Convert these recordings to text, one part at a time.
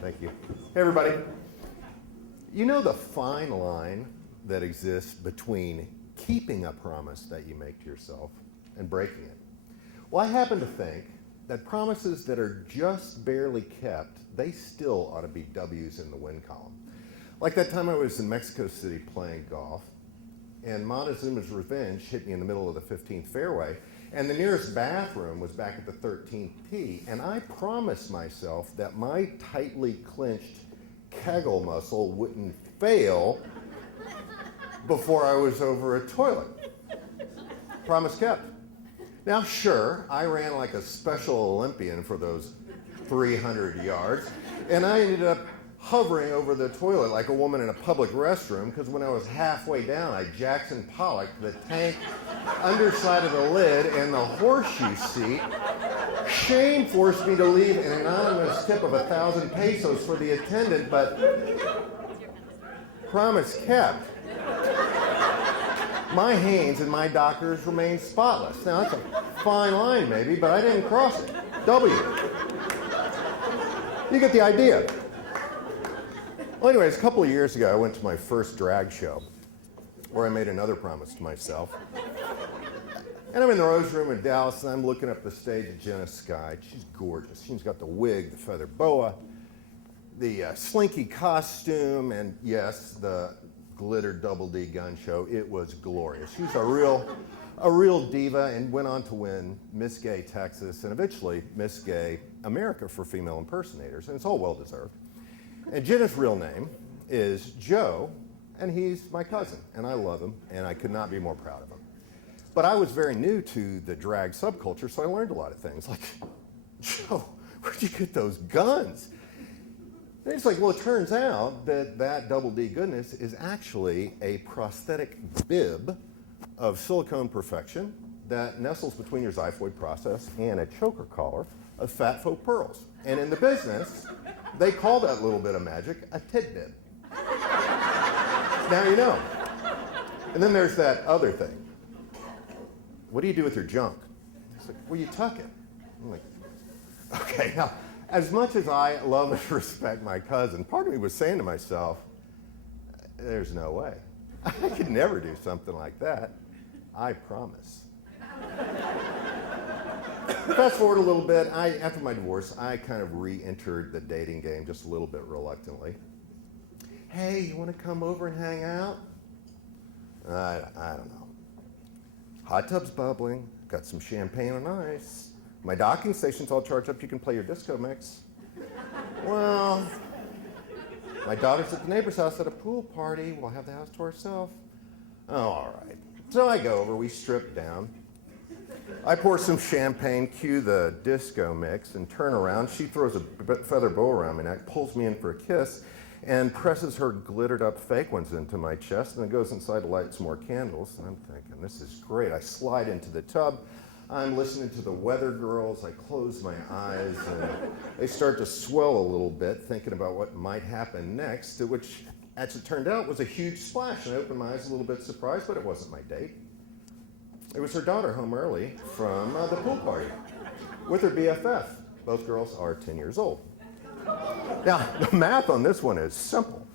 Thank you. Hey, everybody. You know the fine line that exists between keeping a promise that you make to yourself and breaking it? Well, I happen to think that promises that are just barely kept, they still ought to be W's in the win column. Like that time I was in Mexico City playing golf, and Montezuma's Revenge hit me in the middle of the 15th fairway, and the nearest bathroom was back at the 13th tee, and I promised myself that my tightly clenched Kegel muscle wouldn't fail before I was over a toilet. Promise kept. Now, sure, I ran like a Special Olympian for those 300 yards, and I ended up hovering over the toilet like a woman in a public restroom, because when I was halfway down, I Jackson Pollocked the tank underside of the lid and the horseshoe seat. Shame forced me to leave an anonymous tip of 1,000 pesos for the attendant, but promise kept. My Hanes and my Dockers remain spotless. Now, that's a fine line, maybe, but I didn't cross it. W. You get the idea. Well, anyways, a couple of years ago, I went to my first drag show, where I made another promise to myself. And I'm in the Rose Room in Dallas, and I'm looking up the stage at Jenna Sky. She's gorgeous. She's got the wig, the feather boa, the slinky costume, and yes, the glitter Double D gun show. It was glorious. She's a real diva, and went on to win Miss Gay Texas and eventually Miss Gay America for female impersonators, and it's all well deserved. And Jenna's real name is Joe, and he's my cousin, and I love him, and I could not be more proud of him. But I was very new to the drag subculture, so I learned a lot of things, like, Joe, where'd you get those guns? And it's like, well, it turns out that Double D goodness is actually a prosthetic bib of silicone perfection that nestles between your xiphoid process and a choker collar of fat faux pearls. And in the business, they call that little bit of magic a tidbit. Now you know. And then there's that other thing. What do you do with your junk? It's like, well, you tuck it. I'm like, okay, now, as much as I love and respect my cousin, part of me was saying to myself, there's no way. I could never do something like that. I promise. Fast forward a little bit, after my divorce, I kind of re-entered the dating game just a little bit reluctantly. Hey, you want to come over and hang out? I don't know. Hot tub's bubbling, got some champagne on ice. My docking station's all charged up, you can play your disco mix. Well, my daughter's at the neighbor's house at a pool party. We'll have the house to ourselves. Oh, all right. So I go over, we strip down. I pour some champagne, cue the disco mix, and turn around. She throws a feather boa around my neck, pulls me in for a kiss, and presses her glittered up fake ones into my chest, and then goes inside to light some more candles. And I'm thinking, this is great. I slide into the tub. I'm listening to the Weather Girls. I close my eyes, and they start to swell a little bit, thinking about what might happen next, which, as it turned out, was a huge splash. And I opened my eyes a little bit surprised, but it wasn't my date. It was her daughter home early from the pool party with her BFF. Both girls are 10 years old. Now, the math on this one is simple.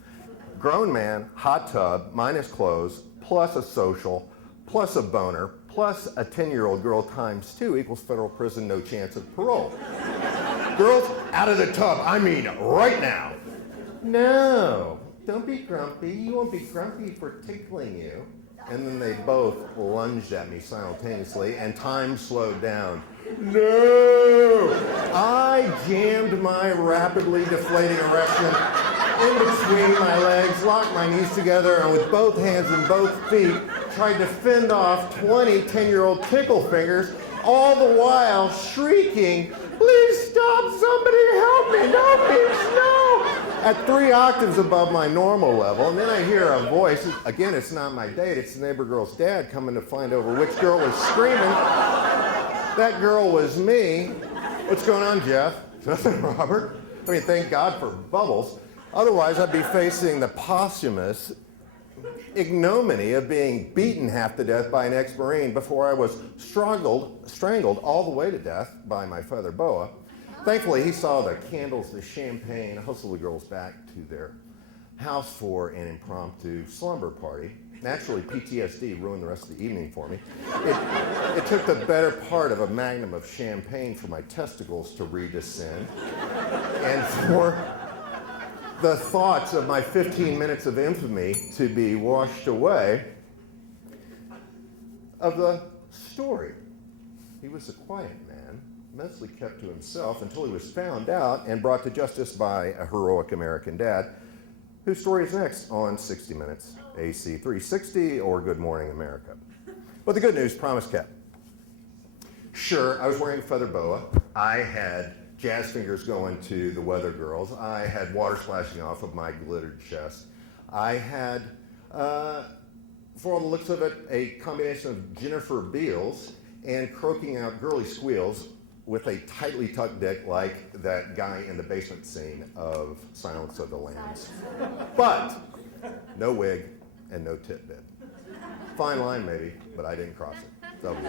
Grown man, hot tub, minus clothes, plus a social, plus a boner, plus a 10-year-old girl times 2 equals federal prison, no chance of parole. Girls, out of the tub, I mean right now. No, don't be grumpy. You won't be grumpy for tickling you. And then they both lunged at me simultaneously, and time slowed down. No! I jammed my rapidly deflating erection in between my legs, locked my knees together, and with both hands and both feet, tried to fend off 20 10-year-old tickle fingers, all the while shrieking, please stop, somebody help me, no, please, no! At 3 octaves above my normal level, and then I hear a voice. Again, it's not my date, it's the neighbor girl's dad coming to find over which girl was screaming. That girl was me. What's going on, Jeff? Nothing, Robert. I mean, thank God for bubbles. Otherwise, I'd be facing the posthumous ignominy of being beaten half to death by an ex-Marine before I was strangled all the way to death by my father boa. Thankfully, he saw the candles, the champagne, hustled the girls back to their house for an impromptu slumber party. Naturally, PTSD ruined the rest of the evening for me. It took the better part of a magnum of champagne for my testicles to redescend, and for the thoughts of my 15 minutes of infamy to be washed away. Of the story, he was a quiet man, mostly kept to himself until he was found out and brought to justice by a heroic American dad, whose story is next on 60 Minutes, AC 360, or Good Morning America. But the good news, promise kept. Sure, I was wearing a feather boa. I had jazz fingers going to the weather girls. I had water splashing off of my glittered chest. I had, for all the looks of it, a combination of Jennifer Beals and croaking out girly squeals with a tightly tucked dick like that guy in the basement scene of Silence of the Lambs. But no wig and no tit bit. Fine line maybe, but I didn't cross it. W.